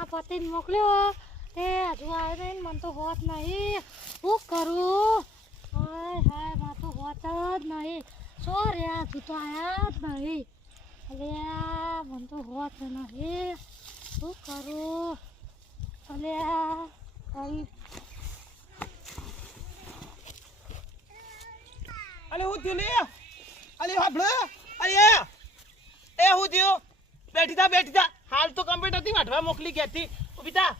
મારા પતિને મોકલ્યો તે હજુ આવ્યો નહીં મને તો હોત નહીં શું કરું હાય હાય મારે તો હોત જ નહીં સો રે હજુ તો આવ્યા જ નહીં અલ્યા મને તો હોત નહીં શું કરું અલ્યા ભાઈ અલે હું થયું લે અલે હાબળે અરે એ હું થયું બેઠી થા હાલ તો કમ્પ્લીટ હતી વાટવા મોકલી ગયા હતી ઉભી થા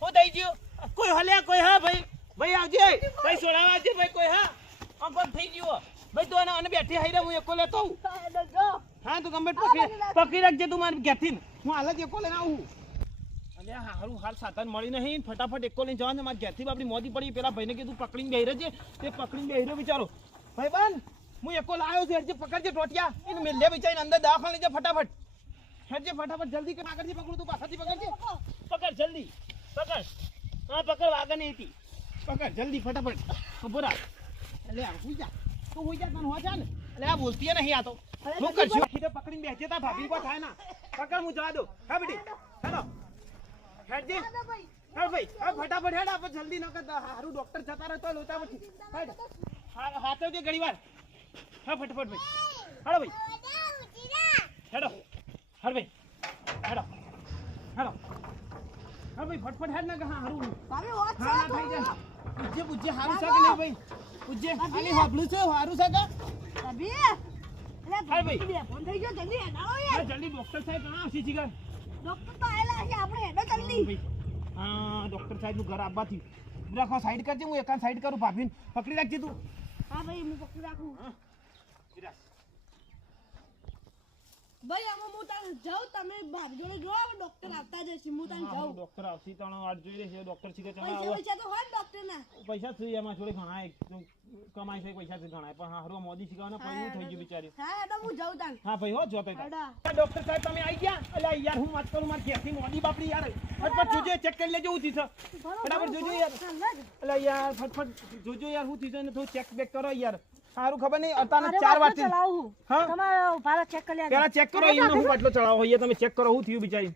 હો દઈ ગયો કોઈ હલે કોઈ હા ભાઈ આવજે ભાઈ સોડાવા આવજે ભાઈ કોઈ હા અંકોર થઈ ગયો ભાઈ તો અને બેઠી હાઈ રે હું એકો લેતો હા તું કમ્પ્લીટ પકડી રાખજે તું મારી ઘેરથી હું હાલ જ એકો લઈને આવું અલે હારું હાલ સાધન મળી નહીં ફટાફટ એકો લઈને જવાનું મારી ઘેરથી આપણી મોદી પડી પેલા ભાઈને કીધું પકડીને બેહી રહેજે તે પકડીને બેહી રહ્યો બિચારો ભાઈ બન હું એકો લાવ્યો છું હેડજે પકડજે ટોટિયા એને મેં લે બિચારીને અંદર દવાખાને લઈ જા ફટાફટ હેડજે ફટાફટ જલ્દી કે આગળથી પકડું તું પાછળથી પકડજે પકડ જલ્દી પકડ હા પકડ આગળ નહીં હતી પકડ જલ્દી ફટાફટ ઉભો રાખ એટલે હુઈ જા તું હુઈ જા તને હો જા ને એટલે આ બોલતી નહીં આ તો હું કરશું સીધે પકડીને બેસજે તા ભાભી કો થાય ના પકડ હું જવા દઉં હા બેટી હેલો હેડજે હા ભાઈ હા ફટાફટ હેડ આપણે જલ્દી ન કર હારું ડોક્ટર જતા રહે તો લોચા પછી હેડ હા તો જે ઘણી વાર હા ફટાફટ ભાઈ હેડો ભાઈ હેડો હર ભાઈ હેડો હેડો હા ભાઈ ફટફટ હેડ ના હા હારું હા થઈ જાય પૂજ્ય હારું છે કે નહીં ભાઈ પૂજ્ય આની હાબલું છે હારું છે કે અભી હા ભાઈ ફોન થઈ ગયો જલ્દી આવો હા જલ્દી ડોક્ટર સાહેબ ઘણા આવશે જીગર ડોક્ટર તો આયેલા છે આપણે હેડો જલ્દી હા ડોક્ટર સાહેબ નું ઘર આવવાથી રાખો સાઈડ કરજે હું એકાન સાઈડ કરું ભાભીને પકડી રાખજે તું હા ભાઈ હું પકડી રાખું ભાઈ આમાં હું તને જાઉં તમે ભાભી જોડે જો ડોક્ટર આવતા જશે હું તને જાઉં ડોક્ટર આવશે તને વાટ જોઈ રહી છે ડોક્ટર શીખે પૈસા તો હોય ડોક્ટર ના પૈસા છે એમાં થોડી ઘણા કમાઈ છે પૈસા છે ઘણા પણ હારું મોદી શીખવાના પણ એવું થઈ ગયું બિચારી હા હેડો હું જાઉં તને હા ભાઈ હો જોતો ડોક્ટર સાહેબ તમે આવી ગયા એટલે યાર હું વાત કરું મારી ઘેરથી મોદી બાપડી યાર ફટફટ જોજો ચેક કરી લેજો હું થી ફટાફટ જોજો યાર એટલે યાર ફટફટ જોજો યાર હું થી ને થોડું ચેક બેક કરો યાર સારું ખબર નહીં અતાને 4 વાર હા તમારો ભાડા ચેક કરી લે પેલા ચેક કરો એનો હું બાટલો ચડાવો હોય તમે ચેક કરો હું થયું બિચારી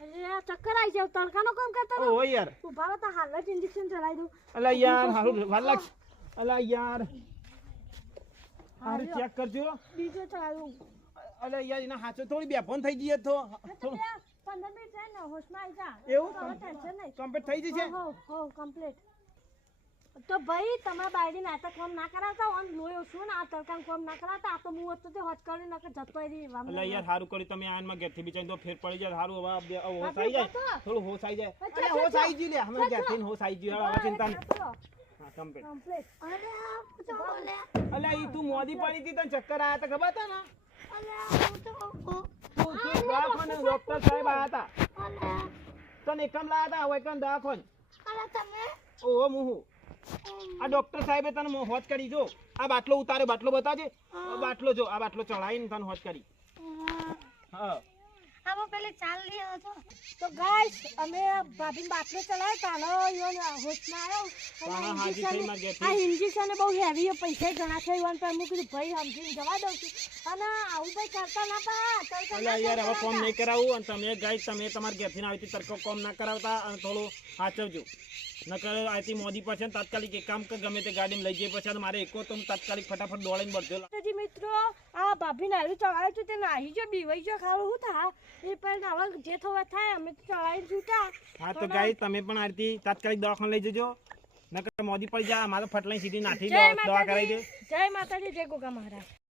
અરે ચક્કર આવી જાવ તડકાનો કામ કરતા ઓ યાર તું ભાડા તો હાલ જ ઇન્જેક્શન ચડાવી દઉં અલા યાર હારું વાર લાગશે અલા યાર હારું ચેક કરજો બીજો ચડાવું અલા યાર એના હાથો થોડી બેફોન થઈ ગઈ તો 15 મિનિટ છે ને હોશમાં આવી જા એવું ટેન્શન નહીં કમ્પ્લીટ થઈ જશે હો કમ્પ્લીટ તો ભાઈ તમારા બાયડી નાટક કામ ના કરાવતા ઓન લોયો છું ને આ તડકામ કામ ના કરાવતા આ તો હું હતો તે હોત કરી નકર જતો રહી અલા યાર હારું કરી તમે આનમાં ઘેરથી બિચારી તો ફેર પડી જાય હારું હવે હોશ આવી જાય થોડું હોશ આવી જાય અરે હોશ આવી ગયું લે અમે ઘેરથી હોશ આવી ગયું હવે ચિંતા નહીં હા કમ્પ્લીટ અરે અલા ઈ તું મોદી પડી હતી તને ચક્કર આયા તા ખબર હતા ને દવાખાને ડોક્ટર સાહેબ આયા હતા તને એકમ લાયા હતા હવે કન દવાખાને ઓહો મુહુ આ ડોક્ટર સાહેબે તને હોત કરી જો આ બાટલો ઉતારે બાટલો બતાજે બાટલો જો આ બાટલો ચડાવીને તને હોત કરી હા આમાં પેલે ચાલ લ્યો છો તો ગાઈસ અમે ભાભીને બાટલો ચલાવ્યો તાનો યો હોશમાં આવ્યો આ ઇન્જેક્શન બહુ હેવી પૈસા ઘણા છે ઈવન પર હું કીધું ભાઈ સમજીને જવા દઉં છું અને આવું ભાઈ કરતા ના પા યાર હવે કોમ નહીં કરાવું અને તમે ગાઈસ તમે તમારા ઘેરથી આવતી તરકો કોમ ના કરાવતા અને થોડું સાચવજો નકર આથી મોદી પાસે તાત્કાલિક એક કામ કર ગમે તે ગાડીમાં લઈ જઈએ પછી મારે એકો તો હું તાત્કાલિક ફટાફટ દોડીને બળજો મિત્રો આ ભાભી નારું ચડાવ્યું હતું તે નાહી જો બીવાઈ જો ખાવું શું થા એ પણ હવે જે થવા થાય અમે તો ચડાવી છૂટા હા તો ગાઈસ તમે પણ આરતી તાત્કાલિક દવાખાને લઈ જજો નકર મોદી પડી જાય મારે ફટલાઈ સીધી નાખી દવા કરાવી દે જય માતાજી જય ગોગા મહારાજ